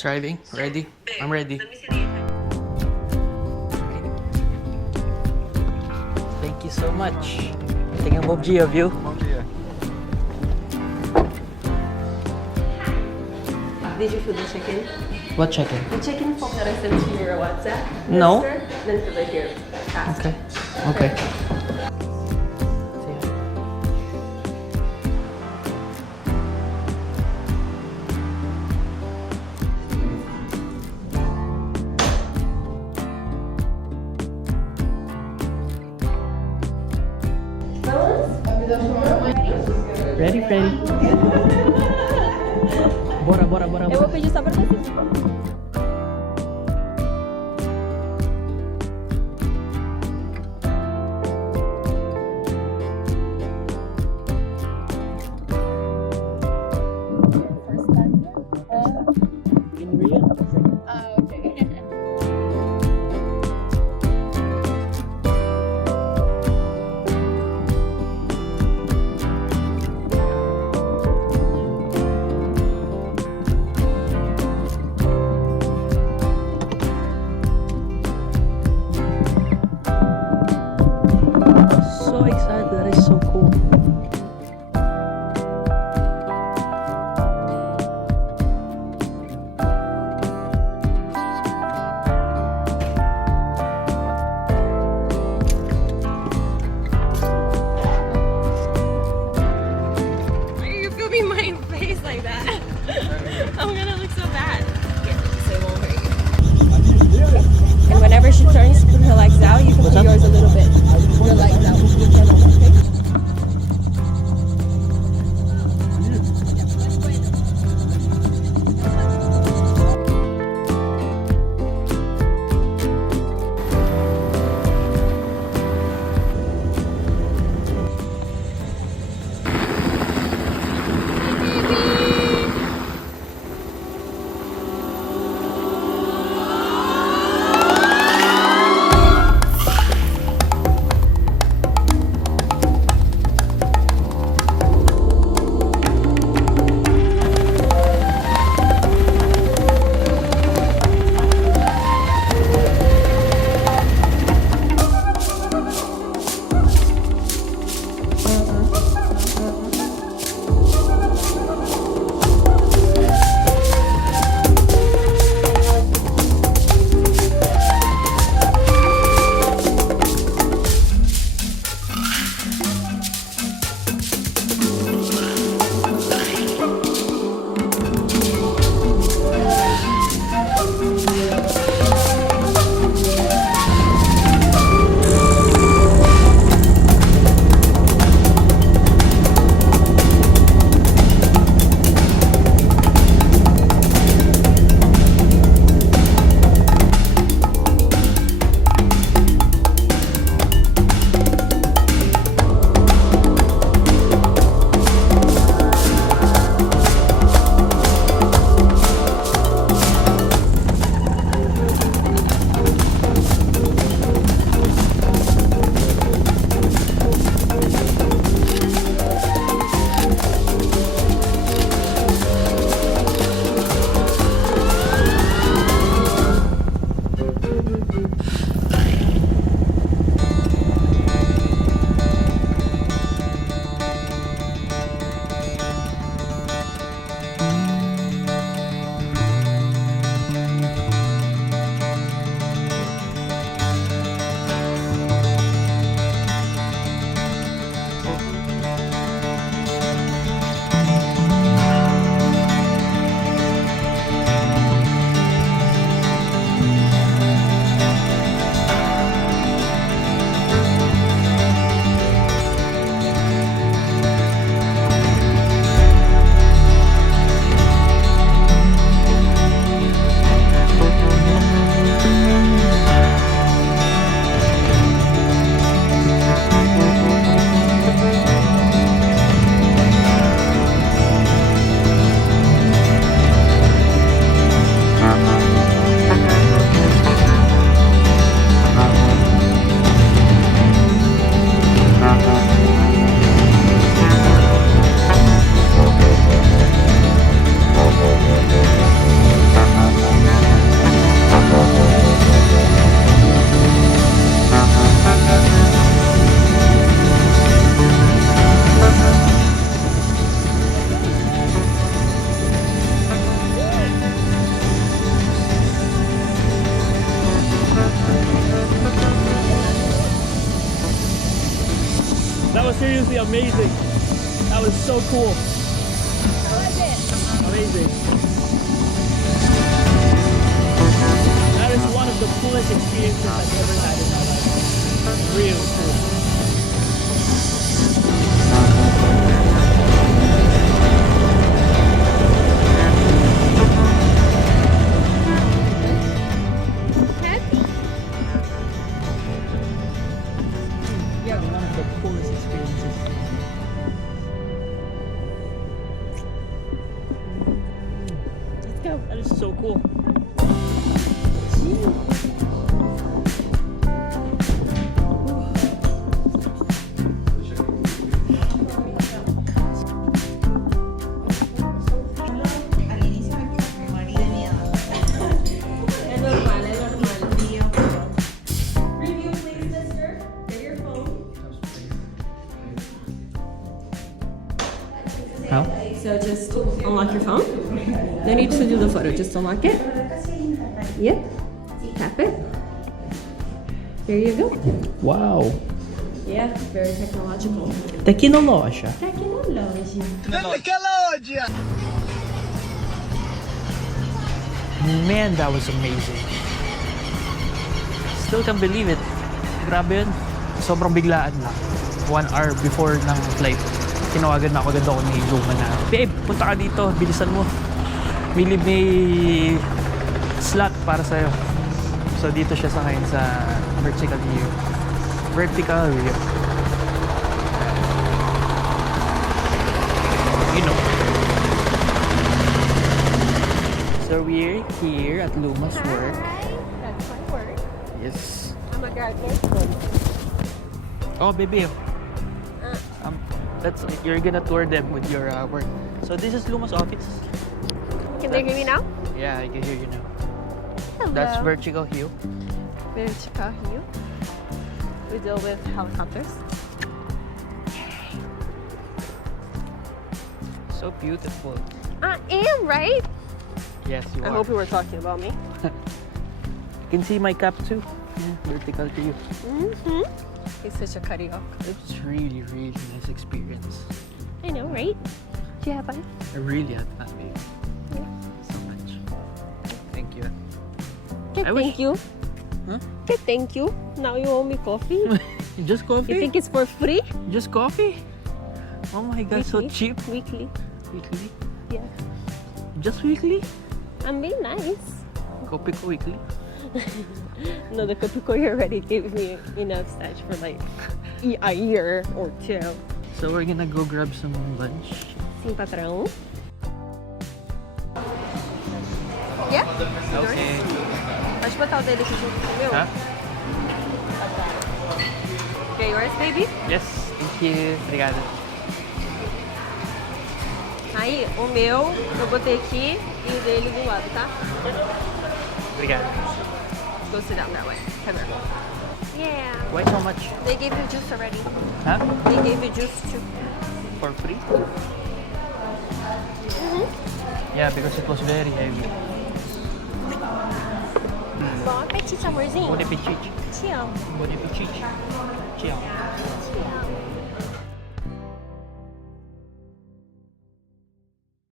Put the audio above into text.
Driving? Ready? I'm ready. Thank you so much. Tenha um bom dia, viu? Bom dia. Did you fill the check-in? What check-in? The check-in form that I sent to your WhatsApp. No. Register, then fill it here. Fast. Okay. Okay. Ready, Freddy? Bora, bora, bora, Eu vou bora. pedir só pra você. In Rio? Okay. That was seriously amazing. That was so cool. How was it? Amazing. That is one of the coolest experiences I've ever had in my life. Really cool. Happy? Yeah, one of the coolest experiences. Let's go. That is so cool. Al inicio me morí de miedo. Es normal, es normal. Review, please, sister. Get your phone. How? So just unlock your phone. No need to do the photo. Just unlock it. Yep. Tap it. There you go. Wow. Yeah, very technological. Tecnologia. Technology. Man, that was amazing. Still can't believe it. Grabe yun. Sobrang biglaan lang. 1 hour before ng flight. Tinawagan na ako agad ako ni Luma na, babe, punta ka dito. Bilisan mo. May slot para sa'yo. So dito siya sa ngayon sa vertical view. Vertical view. You know. So we're here at Luma's work. That's my work. Yes. I'm a graduate student. Oh, baby. That's you're gonna tour them with your work. So this is Luma's office. Can they hear me now? Yeah, I can hear you now. Hello. That's vertical view. Vertical view. We deal with helicopters. So beautiful. I am, right? Yes, you I are. hope you were talking about me. You can see my cap too. Yeah, vertical view. Mm-hmm. He's such a carioca. It's really, really nice experience. I know, right? Did you have fun? I really had fun, babe. Yeah. So much. Thank you. Okay, I wish- thank you. Huh? Okay, thank you. Now you owe me coffee. Just coffee? You think it's for free? Just coffee? Oh my god, so Weekly. cheap. Weekly. Weekly? Yeah. Just weekly? I'm being nice. Coffee ko weekly? No, the Kapiko already gave me enough stash for like a year or two. So we're gonna go grab some lunch. Sim, patrão. Yeah? Okay. Pode botar o dele aqui junto com o meu? Huh? Okay, yours, baby? Yes, thank you. Obrigado. Aí, o meu, eu botei aqui e o dele do lado, tá? Obrigado. Go sit down that way. Come here. Yeah. Why so much? They gave you juice already. Huh? They gave you juice too. For free? Mm-hmm. Yeah, because it was very heavy. Bom apetite, amorzinho. Bon appetit. Te amo. Bon appetit. Ciao. Te amo.